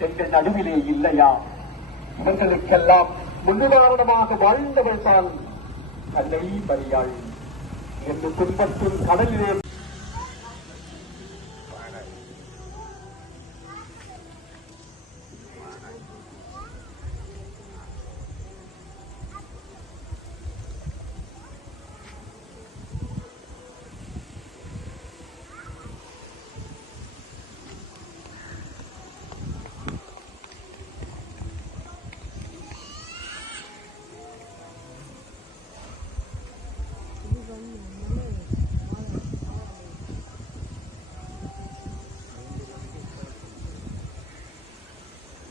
எங்கள் நடுவிலே இல்லையா? இவர்களுக்கெல்லாம் முன்னுதாரணமாக வாழ்ந்தவள் தான் கல்லை மறியாள் என்று துன்பத்தின் கடலிலே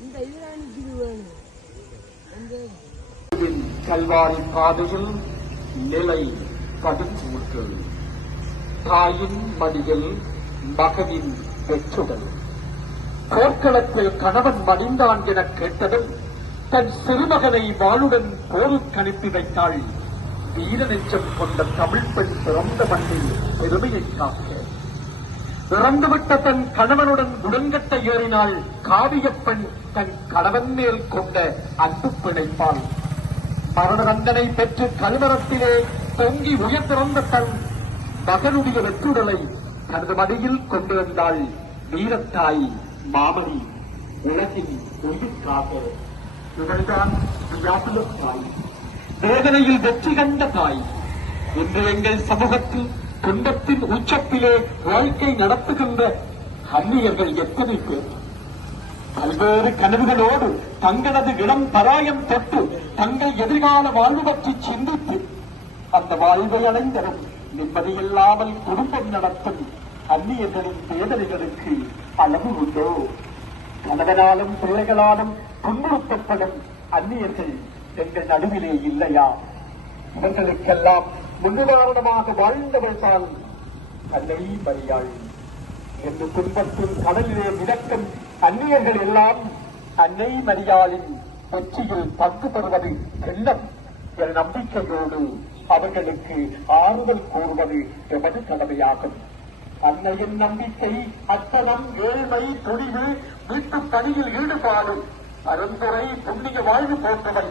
இந்த இதுதான் இது வேணும் கல்வாரி பாதையில் நிலை கடுஞ்சூற்று தாயின் மடியில் மகனின் பெற்றுடல் போர்க்களத்தில் கணவன் மடிந்தான் என கேட்டதும் தன் சிறுமகனை வாளுடன் போருக்கு அனுப்பி வைத்தாள். வீர நெஞ்சம் கொண்ட தமிழ் பெண் பிறந்த மண்ணில் பெருமையை காக்க. இறந்துவிட்ட தன் கணவனுடன் உடன்கட்ட ஏறினாள் காவியப்பெண் தன் கணவன் மேல் கொண்ட அன்பு பிணைப்பாள் மரண தண்டனை பெற்று கல்வரத்திலே தொங்கி உயர்ந்திருந்த தன் மகனுடைய வெற்றுடலை தனது மடியில் கொண்டு வந்தாள் வீரத்தாய் மாமணி உலகின் உயிர்காக இவள்தான் தாய் வேதனையில் வெற்றி கண்ட தாய். இன்று எங்கள் சமூகத்தில் துன்பத்தின் உச்சத்திலே வாழ்க்கை நடத்துகின்ற அந்நியர்கள் எத்தனை பேர் பல்வேறு கனவுகளோடு தங்களது இளம் பராயம் தொட்டு தங்கள் எதிர்கால வாழ்வு பற்றி சிந்தித்து அந்த வாழ்வை அடைந்தரும் நிம்மதியில்லாமல் குடும்பம் நடத்தும் அந்நியர்களின் வேதனைகளுக்கு அளவு உண்டோ? கணவனாலும் பிள்ளைகளாலும் துன்புறுத்தப்படும் அந்நியர்கள் எங்கள் நடுவிலே இல்லையா? இவர்களுக்கெல்லாம் முன்னுதாரணமாக வாழ்ந்தவள் தான் தன்னை மறியாள் என்று துன்பத்தின் கடலிலே மிதக்கும் அந்நியர்கள் எல்லாம் அன்னை மரியாளின் வெற்றியில் பங்கு பெறுவது எண்ணம். என நம்பிக்கையோடு அவர்களுக்கு ஆறுதல் கூறுவது எமது கடமையாகும். அன்னையின் நம்பிக்கை அத்தனம் ஏழ்மை துணிவு வீட்டுப் பணியில் ஈடுபாடு அருந்துரை புண்ணிய வாழ்வு போன்றவை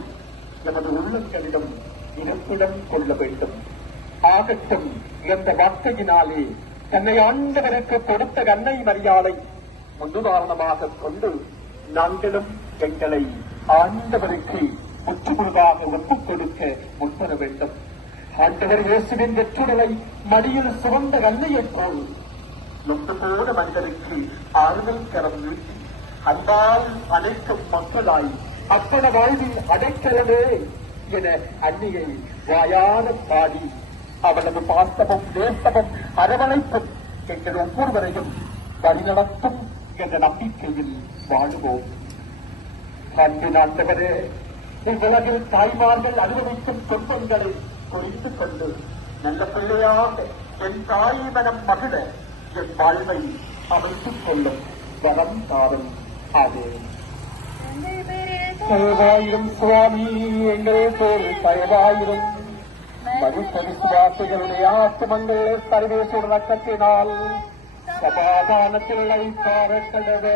எமது உள்ளங்களிடம் இருப்பிடம் கொள்ள வேண்டும். ஆகட்டும் என்ற வார்த்தையினாலே தன்னை ஆண்டவருக்கு கொடுத்த கண்ணை மரியாதை முன்னுதாரணமாக கொண்டு நாங்களும் எங்களை ஆண்டவருக்கு முற்றுமுழுதாக ஒப்புக் கொடுக்க முன்வர வேண்டும். ஆண்டவர் இயேசுவின் வெற்றுடலை மடியில் சுவந்த அன்னையைப் போல் நொந்து போன மனிதருக்கு ஆறுதல் கரம் நீட்டி அன்பால் அனைக்கும் மக்களாய் அப்பட வாழ்வில் அடைக்கலமே என அன்னியை வாயான பாடி அவளது பாஸ்தமும் நேசமும் அரவணைப்பும் எங்கள் ஒவ்வொருவரையும் வழிநடத்தும் என்ற நம்பிக்கையில் வாழுவோம். அன்பு ஆண்டவரே உலகில் தாய்மார்கள் அனுபவிக்கும் துன்பங்களை புரிந்து கொண்டு நல்ல பிள்ளையாக என் தாய் மனம் மகிழ என் வாழ்வை அமைத்துக் கொள்ளும் வரம் தாரும். ஆதே தயவாயிரும் சுவாமி எங்களே போல் தயவாயிரும் മനുഷ്യവിശ്വാസികളുടെ ആത്മങ്ങളെ സർവേശ്വര സമാധാനത്തിലുള്ള ഈ പാറക്കടത്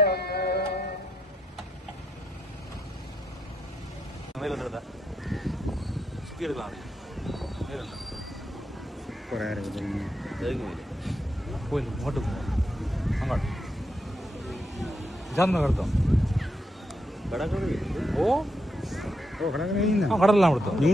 പോയില്ല ഓ. കടലിലാണ് കൊടുത്തോ